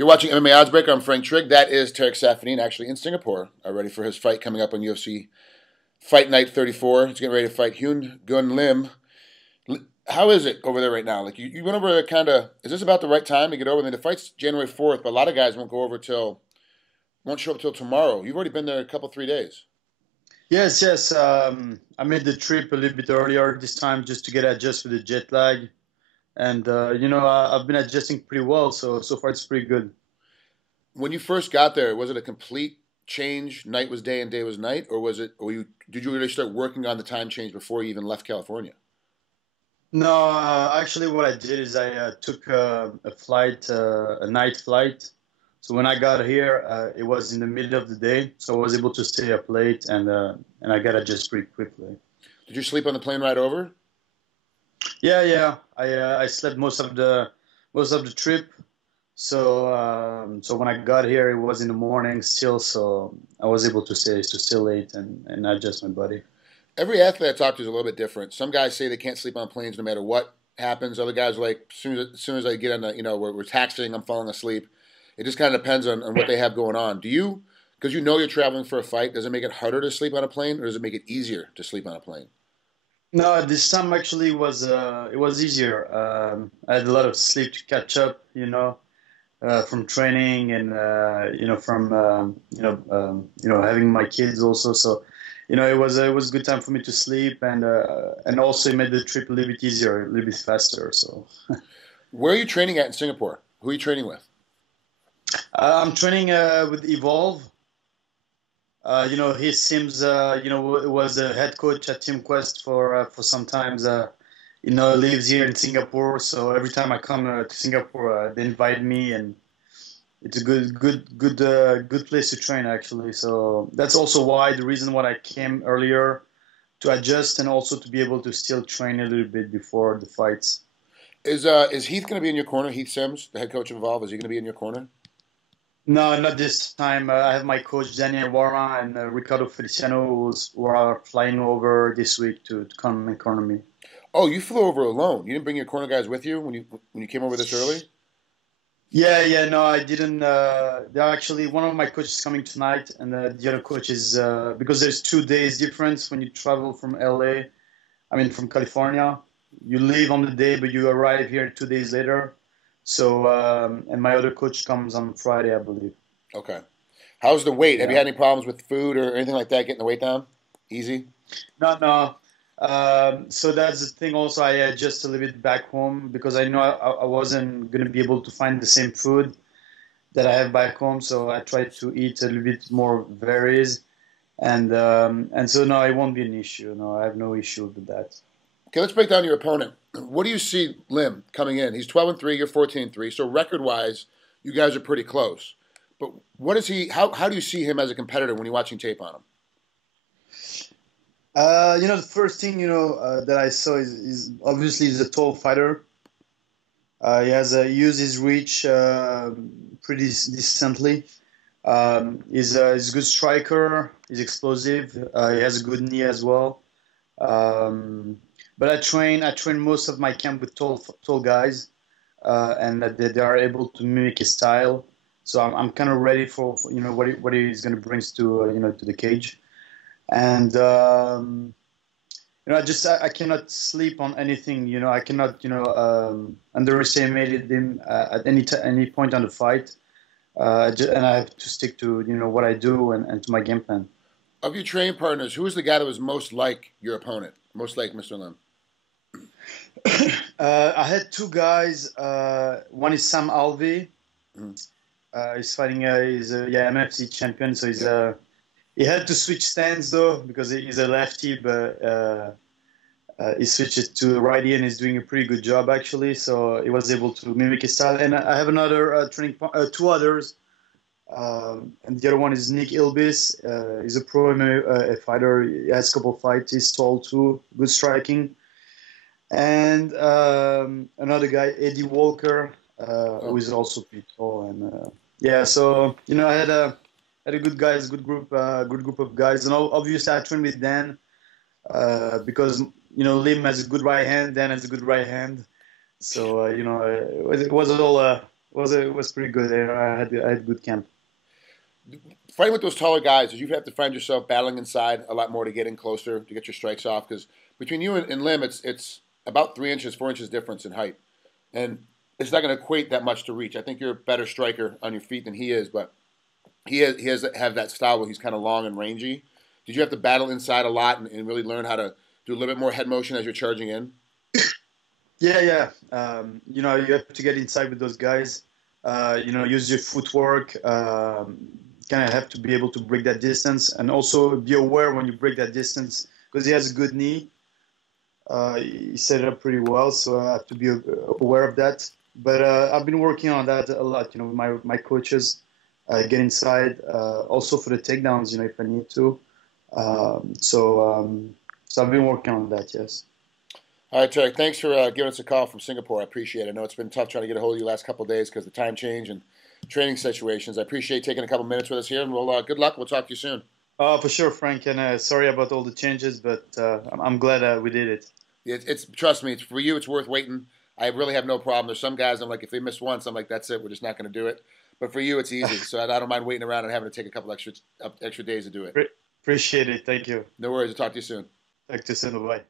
You're watching MMA Oddsbreaker. I'm Frank Trigg. That is Tarec Saffiedine, actually in Singapore, ready for his fight coming up on UFC Fight Night 34. He's getting ready to fight Hyun Gyu Lim. How is it over there right now? Like you went over is this about the right time to get over there? The fight's January 4th, but a lot of guys won't show up till tomorrow. You've already been there a couple, 3 days. Yes. I made the trip a little bit earlier this time just to get adjusted with the jet lag. And, I've been adjusting pretty well, so far it's pretty good. When you first got there, was it a complete change? Night was day and day was night? Or did you really start working on the time change before you even left California? No, actually what I did is I took a flight, a night flight. So when I got here, it was in the middle of the day, so I was able to stay up late, and I got adjusted pretty quickly. Did you sleep on the plane ride over? Yeah. I slept most of the trip. So when I got here, it was in the morning still, so I was able to stay late and adjust my body. Every athlete I talk to is a little bit different. Some guys say they can't sleep on planes no matter what happens. Other guys are like, as soon as I get on we're taxiing, I'm falling asleep. It just kind of depends on what they have going on. Do you, because you're traveling for a fight, does it make it harder to sleep on a plane, or does it make it easier to sleep on a plane? No, this time actually it was easier. I had a lot of sleep to catch up, from training and from having my kids also. So, it was a good time for me to sleep, and also it made the trip a little bit easier, a little bit faster. So, where are you training at in Singapore? Who are you training with? I'm training with Evolve. He seems, was a head coach at Team Quest for some times. Lives here in Singapore. So every time I come to Singapore, they invite me, and it's a good place to train actually. So that's also the reason why I came earlier, to adjust and also to be able to still train a little bit before the fights. Is Heath going to be in your corner? Heath Sims, the head coach of Evolve, is he going to be in your corner? No, not this time. I have my coach Daniel Warren and Ricardo Feliciano who are flying over this week to come and corner me. Oh, you flew over alone. You didn't bring your corner guys with you when you came over this early? Yeah. No, I didn't. They're actually, one of my coaches is coming tonight, and the other coach is because there's 2 days difference when you travel from from California. You leave on the day, but you arrive here 2 days later. So, and my other coach comes on Friday, I believe. Okay. How's the weight? Yeah. Have you had any problems with food or anything like that, getting the weight down? Easy? No. So that's the thing also, I adjust a little bit back home because I know I wasn't going to be able to find the same food that I have back home. So I try to eat a little bit more varies. And so, no, it won't be an issue. No, I have no issue with that. Okay, let's break down your opponent. What do you see Lim coming in? He's 12-3, you're 14-3. So record-wise, you guys are pretty close. But what is he? How do you see him as a competitor when you're watching tape on him? The first thing that I saw is obviously he's a tall fighter. He uses his reach pretty decently. He's a good striker. He's explosive. He has a good knee as well. But I train most of my camp with tall guys, and that they are able to mimic his style. So I'm kind of ready for what he's going to bring to the cage, and I cannot sleep on anything. I cannot underestimate him at any point on the fight, and I have to stick to what I do and to my game plan. Of your training partners, who is the guy that was most like your opponent, most like Mr. Lim? I had two guys. One is Sam Alvey. He's fighting. He's a MFC champion. So he had to switch stands though because he's a lefty, but he switches to righty and he's doing a pretty good job actually. So he was able to mimic his style. And I have another two others. And the other one is Nick Ilbis. He's a pro MMA fighter. He has a couple of fights. He's tall too, good striking. And another guy, Eddie Walker, who is also pretty tall. And so I had a good group of guys. And obviously I trained with Dan because Lim has a good right hand, Dan has a good right hand. So it was all was pretty good. I had good camp. Fighting with those taller guys, did you have to find yourself battling inside a lot more to get in closer to get your strikes off? Because between you and Lim, it's about 3 inches, 4 inches difference in height, and it's not going to equate that much to reach. I think you're a better striker on your feet than he is, but he has have that style where he's kind of long and rangy. Did you have to battle inside a lot and really learn how to do a little bit more head motion as you're charging in? Yeah, yeah. You have to get inside with those guys. Use your footwork. Kind of have to be able to break that distance, and also be aware when you break that distance because he has a good knee. He set it up pretty well, so I have to be aware of that. But I've been working on that a lot. With my coaches, get inside. Also for the takedowns, if I need to. So I've been working on that. Yes. All right, Taric, thanks for giving us a call from Singapore. I appreciate it. I know it's been tough trying to get a hold of you the last couple of days because of the time change and training situations. I appreciate taking a couple minutes with us here, and good luck. We'll talk to you soon. For sure, Frank, and sorry about all the changes, but I'm glad we did it. It's trust me, for you, it's worth waiting. I really have no problem. There's some guys I'm like, if they miss once, I'm like, that's it. We're just not going to do it. But for you, it's easy. So I don't mind waiting around and having to take a couple extra days to do it. Appreciate it. Thank you. No worries. I'll talk to you soon. Talk to you soon. Bye.